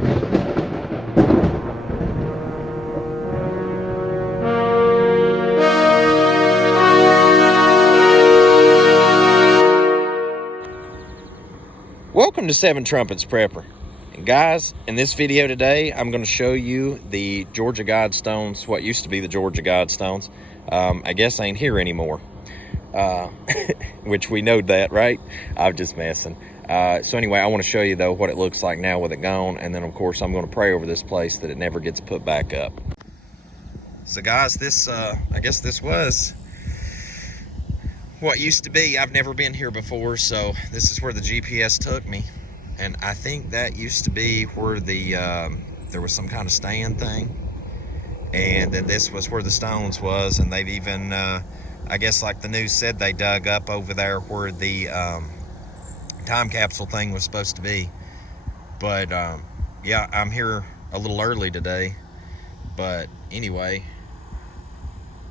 Welcome to Seven Trumpets Prepper. And guys, in this video today, I'm going to show you the Georgia Guidestones, what used to be the Georgia Guidestones. I guess ain't here anymore, which we knowed that, right? I'm just messing. So anyway, I want to show you though what it looks like now with it gone, and then of course I'm going to pray over this place that it never gets put back up. So guys, this I guess this was what used to be. I've never been here before, so this is where the GPS took me, and I think that used to be where the there was some kind of stand thing, and then this was where the stones was, and they've even I guess like the news said, they dug up over there where the time capsule thing was supposed to be. But yeah, I'm here a little early today, but anyway,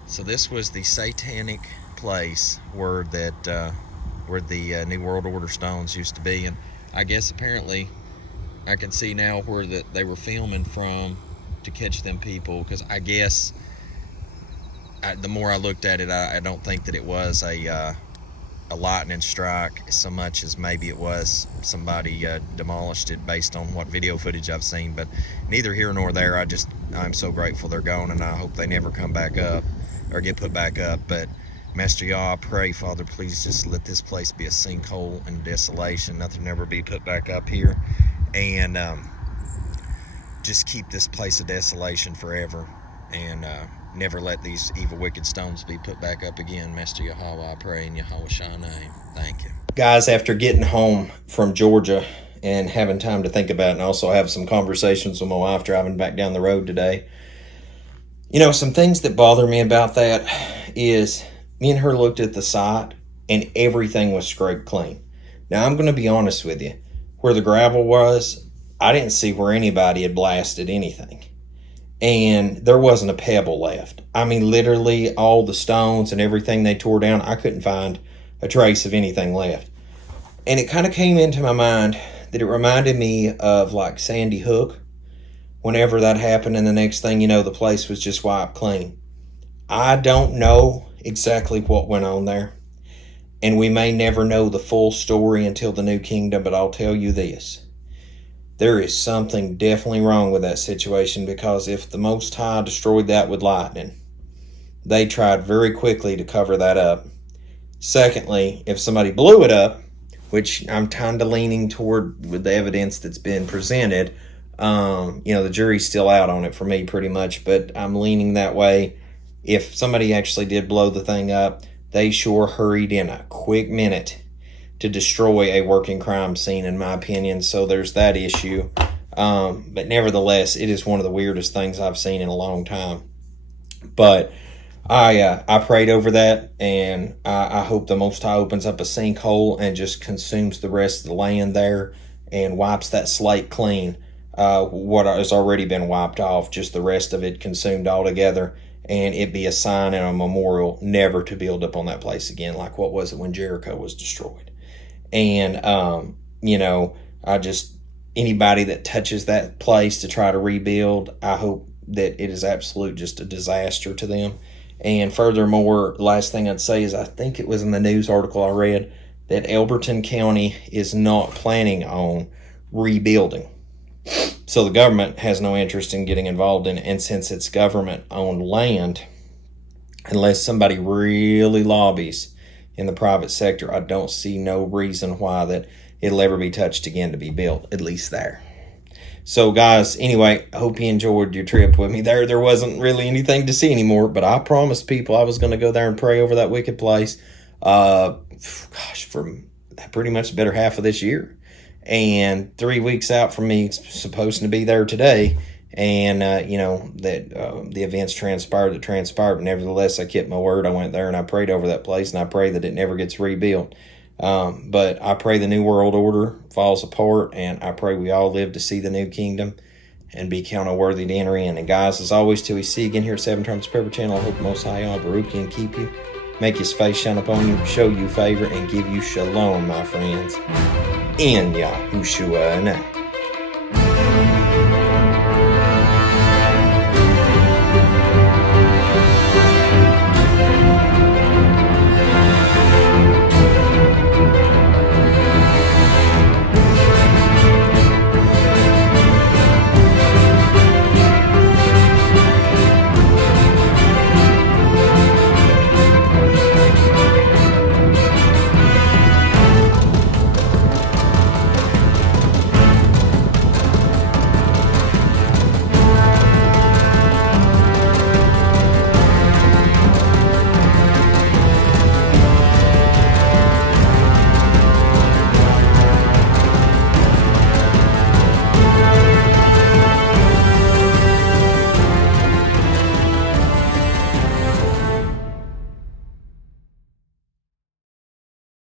so this was the satanic place where that where the New World Order stones used to be, and I guess apparently I can see now where that they were filming from to catch them people, because I guess the more I looked at it, I don't think that it was a lightning strike so much as maybe it was somebody demolished it based on what video footage I've seen. But neither here nor there. I'm so grateful they're gone, and I hope they never come back up or get put back up. But Master Yah, I pray, Father, please just let this place be a sinkhole and desolation, nothing ever be put back up here, and just keep this place a desolation forever, and never let these evil, wicked stones be put back up again. Master Yahweh, I pray in Yahweh's name. Thank you. Guys, after getting home from Georgia and having time to think about it, and also have some conversations with my wife driving back down the road today, you know, some things that bother me about that is me and her looked at the site and everything was scraped clean. Now, I'm going to be honest with you. Where the gravel was, I didn't see where anybody had blasted anything. And there wasn't a pebble left. I mean, literally all the stones and everything they tore down, I couldn't find a trace of anything left. And it kind of came into my mind that it reminded me of like Sandy Hook. Whenever that happened, and the next thing you know, the place was just wiped clean. I don't know exactly what went on there, and we may never know the full story until the New Kingdom, but I'll tell you this. There is something definitely wrong with that situation, because if the Most High destroyed that with lightning, they tried very quickly to cover that up. Secondly, if somebody blew it up, which I'm kind of leaning toward with the evidence that's been presented, you know, the jury's still out on it for me pretty much, but I'm leaning that way. If somebody actually did blow the thing up, they sure hurried in a quick minute to destroy a working crime scene, in my opinion. So there's that issue. But nevertheless, it is one of the weirdest things I've seen in a long time. But I prayed over that, and I hope the Most High opens up a sinkhole and just consumes the rest of the land there and wipes that slate clean. What has already been wiped off, just the rest of it consumed altogether. And it be a sign and a memorial never to build up on that place again, like what was it when Jericho was destroyed. And, you know, anybody that touches that place to try to rebuild, I hope that it is absolute just a disaster to them. And furthermore, last thing I'd say is I think it was in the news article I read that Elberton County is not planning on rebuilding. So the government has no interest in getting involved in it, and since it's government-owned land, unless somebody really lobbies in the private sector, I don't see no reason why that it'll ever be touched again to be built, at least there. So guys, anyway, I hope you enjoyed your trip with me there. There wasn't really anything to see anymore, but I promised people I was going to go there and pray over that wicked place, for pretty much the better half of this year. And 3 weeks out from me supposed to be there today, and you know that the events transpired, but nevertheless I kept my word. I went there and I prayed over that place, and I pray that it never gets rebuilt. But I pray the New World Order falls apart, and I pray we all live to see the New Kingdom and be counted worthy to enter in. And guys, as always, till we see you again here at Seven Trumpets Prepper Channel, I hope the Most High Baruch you and keep you, make his face shine upon you, show you favor, and give you shalom, my friends. In Yahushua name.